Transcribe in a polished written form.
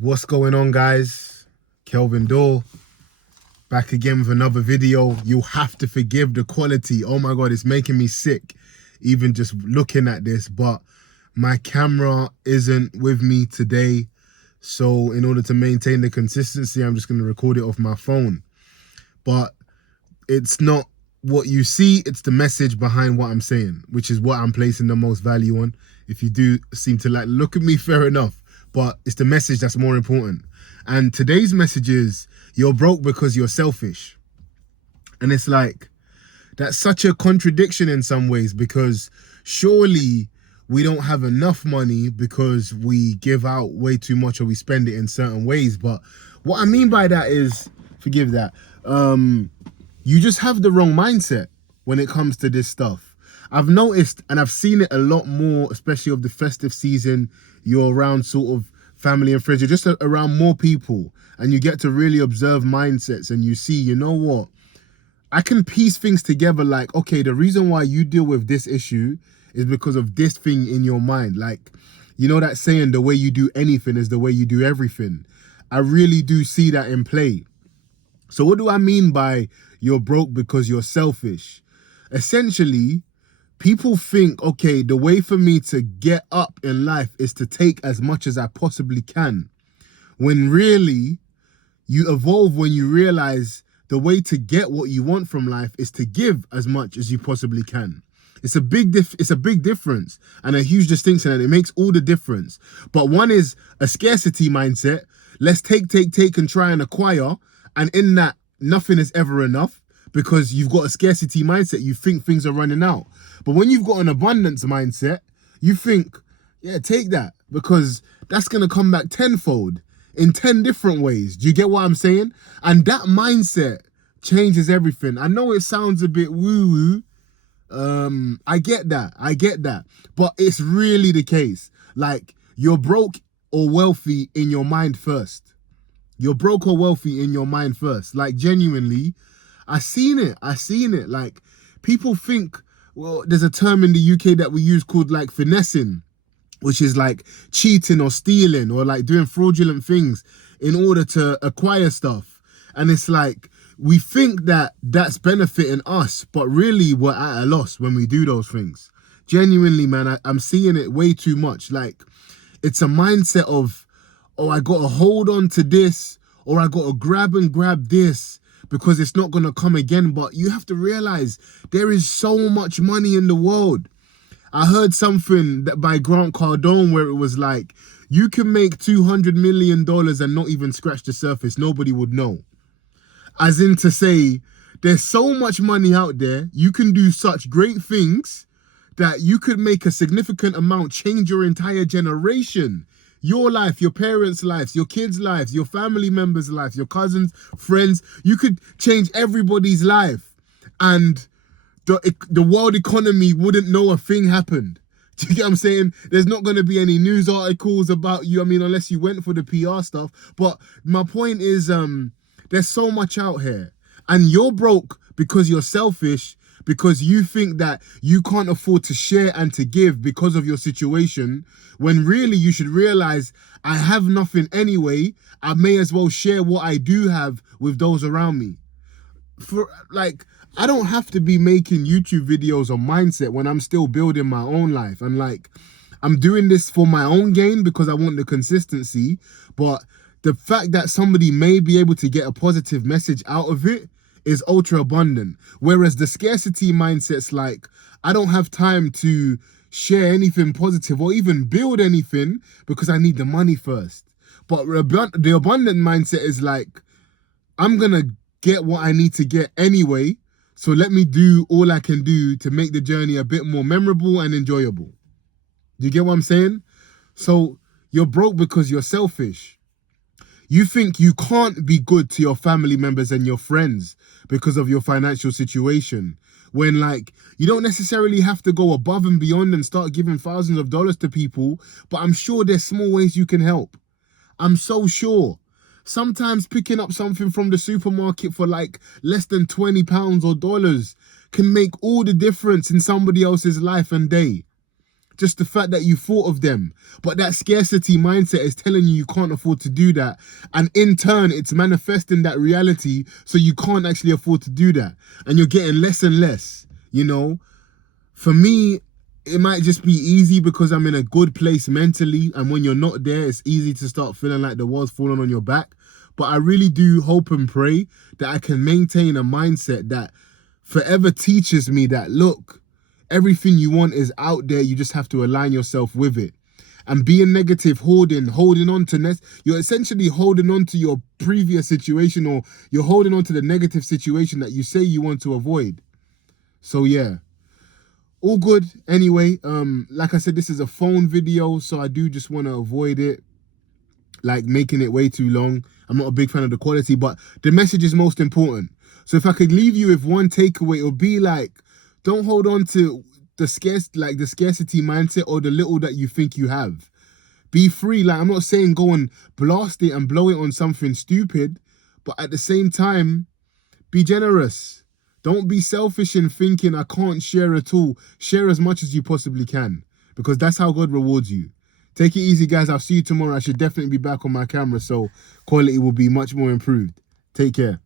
What's going on, guys? Kelvin Dole back again with another video. You'll have to forgive the quality. Oh my god, it's making me sick even just looking at this, but my camera isn't with me today, so in order to maintain the consistency, I'm just going to record it off my phone. But it's not what you see, it's the message behind what I'm saying, which is what I'm placing the most value on. If you do seem to like look at me, fair enough, but it's the message that's more important. And today's message is, you're broke because you're selfish. And it's like, that's such a contradiction in some ways, because surely we don't have enough money because we give out way too much or we spend it in certain ways. But what I mean by that is, forgive that, you just have the wrong mindset when it comes to this stuff. I've noticed, and I've seen it a lot more, especially of the festive season. You're around sort of family and friends, you're just around more people, and you get to really observe mindsets, and you see, you know what, I can piece things together like, okay, the reason why you deal with this issue is because of this thing in your mind. Like, you know that saying, the way you do anything is the way you do everything. I really do see that in play. So what do I mean by you're broke because you're selfish? Essentially, people think, okay, the way for me to get up in life is to take as much as I possibly can. When really, you evolve when you realize the way to get what you want from life is to give as much as you possibly can. It's a big difference and a huge distinction, and it makes all the difference. But one is a scarcity mindset. Let's take and try and acquire. And in that, nothing is ever enough because you've got a scarcity mindset. You think things are running out. But when you've got an abundance mindset, you think, yeah, take that, because that's going to come back tenfold in 10 different ways. Do you get what I'm saying? And that mindset changes everything. I know it sounds a bit woo-woo. I get that. But it's really the case. Like, you're broke or wealthy in your mind first. You're broke or wealthy in your mind first. Like, genuinely, I seen it. Like, people think, well, there's a term in the UK that we use called like finessing, which is like cheating or stealing or like doing fraudulent things in order to acquire stuff. And it's like, we think that that's benefiting us, but really we're at a loss when we do those things. Genuinely, man, I'm seeing it way too much. Like, it's a mindset of, oh, I got to hold on to this, or I got to grab this because it's not going to come again. But you have to realize there is so much money in the world. I heard something that by Grant Cardone where it was like, you can make $200 million and not even scratch the surface. Nobody would know. As in to say, there's so much money out there. You can do such great things that you could make a significant amount, change your entire generation. Your life, your parents' lives, your kids' lives, your family members' lives, your cousins, friends. You could change everybody's life. And the world economy wouldn't know a thing happened. Do you get what I'm saying? There's not going to be any news articles about you. I mean, unless you went for the PR stuff. But my point is, there's so much out here. And you're broke because you're selfish, because you think that you can't afford to share and to give because of your situation, when really you should realize, I have nothing anyway. I may as well share what I do have with those around me. I don't have to be making YouTube videos on mindset when I'm still building my own life. And like, I'm doing this for my own gain because I want the consistency. But the fact that somebody may be able to get a positive message out of it is ultra abundant. Whereas the scarcity mindset's like, I don't have time to share anything positive or even build anything because I need the money first. But the abundant mindset is like, I'm going to get what I need to get anyway. So let me do all I can do to make the journey a bit more memorable and enjoyable. Do you get what I'm saying? So you're broke because you're selfish. You think you can't be good to your family members and your friends because of your financial situation. When like, you don't necessarily have to go above and beyond and start giving thousands of dollars to people, but I'm sure there's small ways you can help. I'm so sure. Sometimes picking up something from the supermarket for like less than £20 or dollars can make all the difference in somebody else's life and day. just the fact that you thought of them. But that scarcity mindset is telling you can't afford to do that. And in turn, it's manifesting that reality, so you can't actually afford to do that. And you're getting less and less, you know? For me, it might just be easy because I'm in a good place mentally. And when you're not there, it's easy to start feeling like the world's falling on your back. But I really do hope and pray that I can maintain a mindset that forever teaches me that, look, everything you want is out there. You just have to align yourself with it. And being negative, holding on to you're essentially holding on to your previous situation, or you're holding on to the negative situation that you say you want to avoid. So yeah, all good. Anyway, like I said, this is a phone video, so I do just want to avoid it, like making it way too long. I'm not a big fan of the quality, but the message is most important. So if I could leave you with one takeaway, it would be like, don't hold on to the scarcity mindset or the little that you think you have. Be free. Like, I'm not saying go and blast it and blow it on something stupid, but at the same time, be generous. Don't be selfish in thinking I can't share at all. Share as much as you possibly can, because that's how God rewards you. Take it easy, guys. I'll see you tomorrow. I should definitely be back on my camera, so quality will be much more improved. Take care.